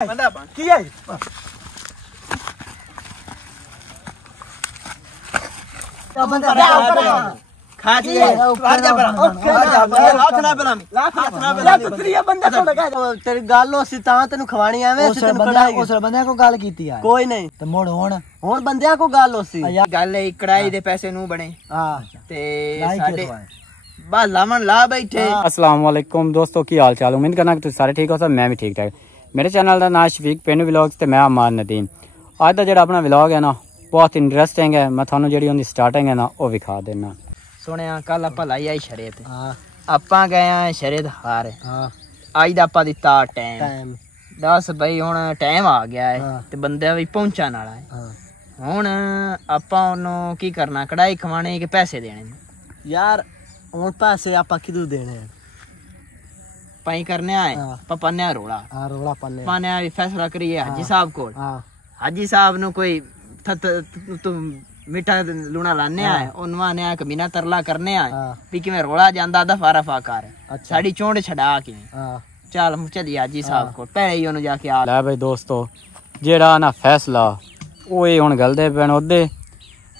की है तेरी गल तेन खवानी बंदे को गल की कोई नहीं तो मुड़ हुण बंदे को गल गल कढ़ाई दे पैसे नू बने लावन ला बैठे। अस्सलाम वालेकुम दोस्तों, की हाल चाल। उम्मीद करना कि तुम सारे ठीक हो। सब मैं भी ठीक ठाक। मेरे चैनल का नाम शफीक पेनू व्लॉग्स ते मैं अमार नदीम। आज का जो अपना व्लॉग है ना बहुत इंटरेस्टिंग है। मैं थानू जी उनकी स्टार्टिंग है ना वो विखा देना। सुने कल आप लाई आई शरीयत आप गए शरीयत हार अज का आप दिता टाइम दस बई हुण टाइम आ गया है ते बंदे भी पहुंचण वाला है। हुण आपां ओनू की करना, कढ़ाई खवाने के पैसे देने यार। हुण पैसे आपां किदू देने पाई करने आए पन्ने रोला रोला पाने भी फैसला करिए हाजी साहब को। हाजी साहब नु कोई मिठा लूना लाने आए उन्होंने आया कमीना तरला करने आए भी कि मैं रोला जांदा दफा रफा कर साड़ी चोंड छड़ा के चल चली हाजी साहब को पहले ही उन्होंने जाके आ ले भाई दोस्तों जेड़ा ना फैसला वो ये हुण गलदे पैण ओदे,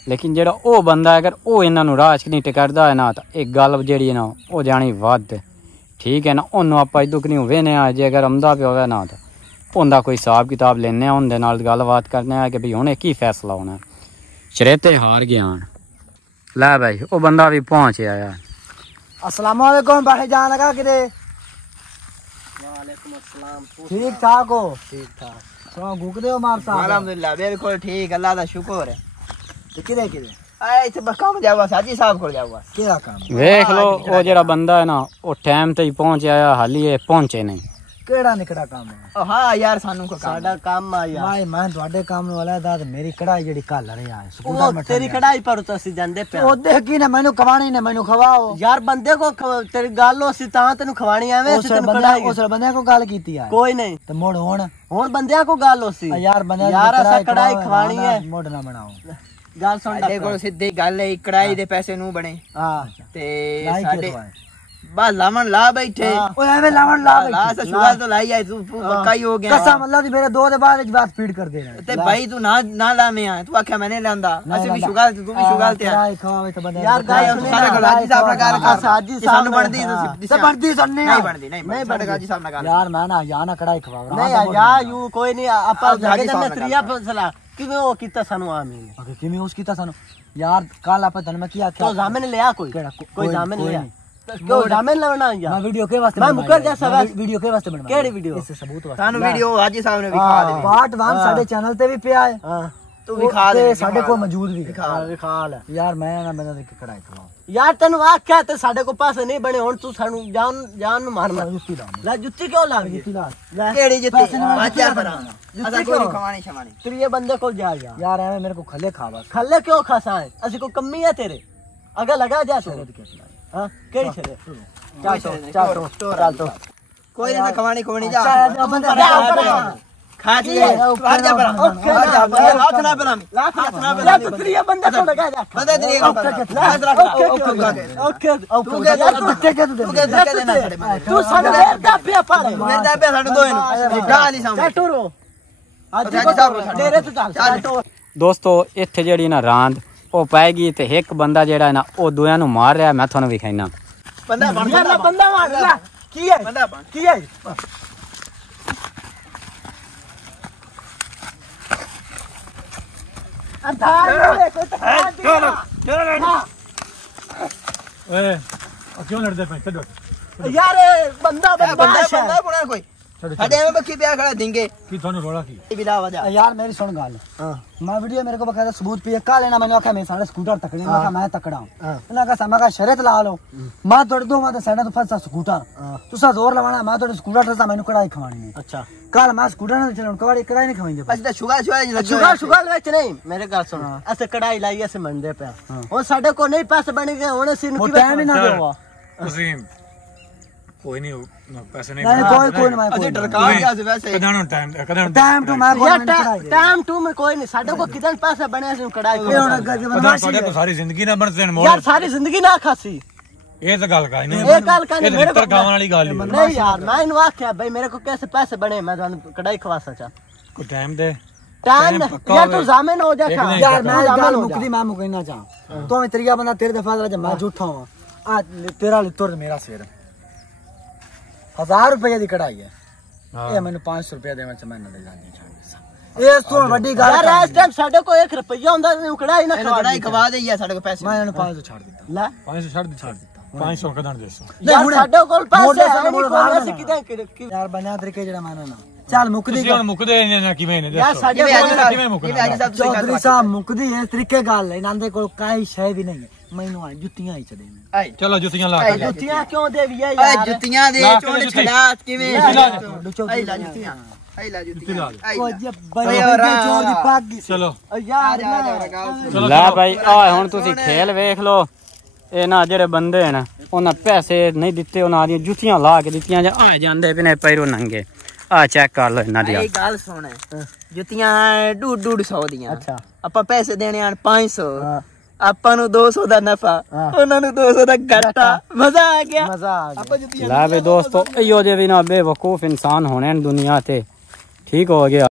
लेकिन जेड़ा ओ बंदा अगर वो इन्हां नूं राह च नहीं टकरदा है ना तो एक गल जेड़ी ना वो जानी वध ठीक है ना। ओनू आपां इदू कनी वेने आ जे अगर आंदा पिया होवे ना तो उनदा कोई हिसाब किताब लेने उनदे नाल गलबात करने आ कि भाई हुण की फैसला होना। शरीयते हार गया लै भाई वो बंदा भी पहुंच आया। अस्सलाम वालेकुम भाई जान लगा किरे। वालेकुम अस्सलाम। ठीक ठाक हो? ठीक ठाक। सो गुकदे हो मार साहब? अल्हम्दुलिल्लाह बिल्कुल ठीक, अल्लाह दा शुक्र है। ते किरे किरे आए इथे बस काम जावा हाजी साहब को जावा केड़ा काम देख लो। वो जेड़ा बंदा है ना वो टाइम ते ही पहुंच आया, हाली ये पहुंचे नहीं। केड़ा निकड़ा काम है? हां यार सानू को साडा काम आ यार मैं ਤੁਹਾਡੇ ਕੰਮ ਵਾਲਾ ਦਾ ਮੇਰੀ ਕੜਾਈ ਜਿਹੜੀ ਕੱਲ ਰਿਹਾ ਹੈ ਸਕੂਟਰ ਮਠ ਤੇਰੀ ਕੜਾਈ ਪਰ ਤੁਸੀਂ ਜਾਂਦੇ ਪਿਆ ਉਹ ਦੇਖੀ ਨਾ ਮੈਨੂੰ ਖਵਾਣੀ ਨੇ ਮੈਨੂੰ ਖਵਾਓ ਯਾਰ ਬੰਦੇ ਕੋ ਤੇਰੀ ਗੱਲ ਹੋ ਸੀ ਤਾਂ ਤੈਨੂੰ ਖਵਾਣੀ ਐਵੇਂ ਸੀ ਤੈਨੂੰ ਕੜਾਈ ਉਸ ਬੰਦਿਆਂ ਕੋ ਗੱਲ ਕੀਤੀ ਆ ਕੋਈ ਨਹੀਂ ਤੇ ਮੁੜ ਹੁਣ ਬੰਦਿਆਂ ਕੋ ਗੱਲ ਹੋ ਸੀ ਯਾਰ ਬੰਦਿਆਂ ਯਾਰ ਅਸਾਂ ਕੜਾਈ ਖਵਾਣੀ ਹੈ ਮੁੜ ਨਾ ਬਣਾਓ ਗੱਲ ਸੁਣ ਸਾਡੇ ਕੋਲ ਸਿੱਧੀ ਗੱਲ ਹੈ ਕੜਾਈ ਦੇ ਪੈਸੇ ਨੂੰ ਬਣੇ ਹਾਂ ਤੇ ਸਾਡੇ बस लावन ला बैठे ओए लावन ला बैठे शुगर तो लाई आई तू पक्का ही हो गया कसम अल्लाह दी मेरे दो दे बाद इस बात फीड कर दे रहा ते भाई तू ना ला में आ तू आखे मैंने लांदा ऐसे भी शुगर तू भी शुगर ते खवावे तो बंदे यार गाय सारे को हाजी साहब ना कार कर हाजी साहब बनदी तो बनदी सुनने नहीं बनदी नहीं साडे हाजी साहब ना कार यार मैं ना या ना कढ़ाई खवावा नहीं यार यू कोई नहीं आपा जाके जने त्रिया फैसला किवे ओ कीता सानू आमीन ओके किवे उस कीता सानू यार कल आपा तन में की आख्या तो जामिन लिया कोई जामिन लिया क्यों जामिन लाना यार मैं वीडियो के वास्ते मैं मुकर जैसा वीडियो के वास्ते बनवा केड़ी वीडियो इससे सबूत वास्ते तानु वीडियो हाजी साहब ने दिखा दे पार्ट 1 साडे चैनल ते भी पिया है। हां तू दिखा दे साडे को मौजूद भी दिखा ले यार मैं ना मैंने देख कढ़ाई खवाओ यार तन्नू आख्या ते साडे को पैसे नहीं बने हुन तू सानू जान नु मारना जुत्ती ला जुत्ती क्यों ला जुत्ती ला केड़ी जुत्ती अच्छा बना असा कोई खवानी छमानी त्रिये बंदे को जा यार एवे मेरे को खले खावा खले क्यों खासा है असि को कमी है तेरे अगर लगा जा तो हां केड़ी छरे चल तो कोई नहीं खवानी कोनी जा खा जी बाहर जा पर हाथ ना बनामी हाथ ना बनामी तो त्रिया बंदा को लगा जा बंदा त्रिया ओके तू के देना तू साडे मेरदा पे पाड़े मेरदा पे साडे दो नु गाली सामने टूरो आज मेरे तो चल दोस्तों इत्थे जेड़ी ना रांद वो पाएगी ते एक बंदा जेड़ा है ना वो दोया नु मार रहा। मैं थानू विखाइना बंदा मार ला की है बंदा की है आधार ले कोई चलो ओए क्यों लड़दे पे चलो यार बंदा कोना कोई अरे मैं बक्की पे खड़ा देंगे कि थानू रोला की बिला वजह यार मेरी सुन गाल मैं वीडियो मेरे को बकायदा सबूत पे का लेना मैंने आखा मैं सारे स्कूटर तकड़े मैं आखा मैं तकड़ा हूं ना का समय का शरत ला लो मैं तोड़ दो मैं तो साइड तो फंसा स्कूटर तुसा जोर लगाना मैं तोड़ स्कूटर ठसा मैंने कढ़ाई खवानी है। अच्छा कल मैं स्कूटर ना चलाऊं कढ़ाई नहीं खवाएंगे अच्छा शुगर वेच नहीं मेरे गाल सुन ऐसे कढ़ाई लाई ऐसे मंडे पे और साडे को नहीं पैसे बन गए होने सिन की टाइम ही ना देवा तसीम कोई नहीं पैसे नहीं कोई नहीं अच्छा डरका क्या से वैसे टाइम टू मैं टाइम टू में कोई नहीं साडे को कितने पैसे बने से कढ़ाई साडे को सारी जिंदगी ना बन यार सारी जिंदगी ना खासी ਇਹ ਤਾਂ ਗੱਲ ਕਾ ਨਹੀਂ ਇਹ ਗੱਲ ਕਾ ਨਹੀਂ ਮੇਰੇ ਕੋਲ ਗਾਵਾਂ ਵਾਲੀ ਗੱਲ ਨਹੀਂ ਯਾਰ ਮੈਂ ਇਹਨੂੰ ਆਖਿਆ ਬਈ ਮੇਰੇ ਕੋ कैसे पैसे बने मैं ਤੁਹਾਨੂੰ ਕੜਾਈ ਖਵਾਸਾ ਚਾ ਕੋਈ ਟਾਈਮ ਦੇ टाइम यार तू जामिन हो जा यार मैं गल मुकदी मैं मुकना चाह तो मैं तरिया बंदा तेरे दे फादर मैं झूठा हूं आ तेरा लितुर मेरा सिर 1000 रुपए दी कढ़ाई है ये मैंने 500 रुपए देवे च मैं ना दे जानी चाह इस तो बड़ी गल यार इस टाइम साडे को 1 रुपया हुंदा कढ़ाई ना कढ़ाई खवा दे या साडे को पैसे मैं 500 छाड़ दिता ले 500 छाड़ दिता 500 कदन देसो यार साडे कोल पैसे है नहीं कोल ऐसे किदे यार बना तरीके जेड़ा मानो ना चल मुकदी ਹੁਣ ਮੁਕਦੇ ਨੇ ਕਿਵੇਂ ਨੇ यार ਦੱਸੋ साडे ਕਿਵੇਂ ਮੁਕਦੇ चौधरी साहब मुकदी इस तरीके गल है नांदे कोल काई शय भी नहीं है मैनू आ जुत्तियां ही चदे चलो जुतियां ला के जुतियां क्यों देवी है यार जुत्तियां दे चोंड छड़ा किवें आई ला जुत्तियां आई ला जुत्तियां ओ जे बड़े चोर दी पागी चलो यार ਲੈ ਭਾਈ ਆ ਹੁਣ ਤੁਸੀਂ ਖੇਲ ਵੇਖ ਲੋ ਇਹ ਨਾ ਜਿਹੜੇ ਬੰਦੇ ਹਨ ਉਹਨਾਂ ਪੈਸੇ ਨਹੀਂ ਦਿੱਤੇ ਉਹਨਾਂ ਦੀਆਂ ਜੁੱਤੀਆਂ ਲਾ ਕੇ ਦਿੱਤੀਆਂ ਜਾਂ ਆ ਜਾਂਦੇ ਪਏ ਨੇ ਪੈਰੋਂ ਨੰਗੇ ਆ ਚੈੱਕ ਕਰ ਲੋ ਇਹਨਾਂ ਦੀਆਂ ਇਹ ਗੱਲ ਸੁਣ ਜੁੱਤੀਆਂ 150 ਦੀਆਂ ਅੱਛਾ ਆਪਾਂ ਪੈਸੇ ਦੇਣੇ ਆਣ 500 ਆਪਾਂ ਨੂੰ 200 ਦਾ ਨਫਾ ਉਹਨਾਂ ਨੂੰ 200 ਦਾ ਘਾਟਾ ਮਜ਼ਾ ਆ ਗਿਆ मजा आ गया ਆਪਾਂ ਜੁੱਤੀਆਂ ਲੈ ਵੇ ਦੋਸਤੋ ਇਹੋ ਜਿਹੇ ਵੀ ਨਾ ਬੇਵਕੂਫ ਇਨਸਾਨ ਹੋਣੇ ਨੇ ਦੁਨੀਆ ਤੇ ਠੀਕ ਹੋ ਗਿਆ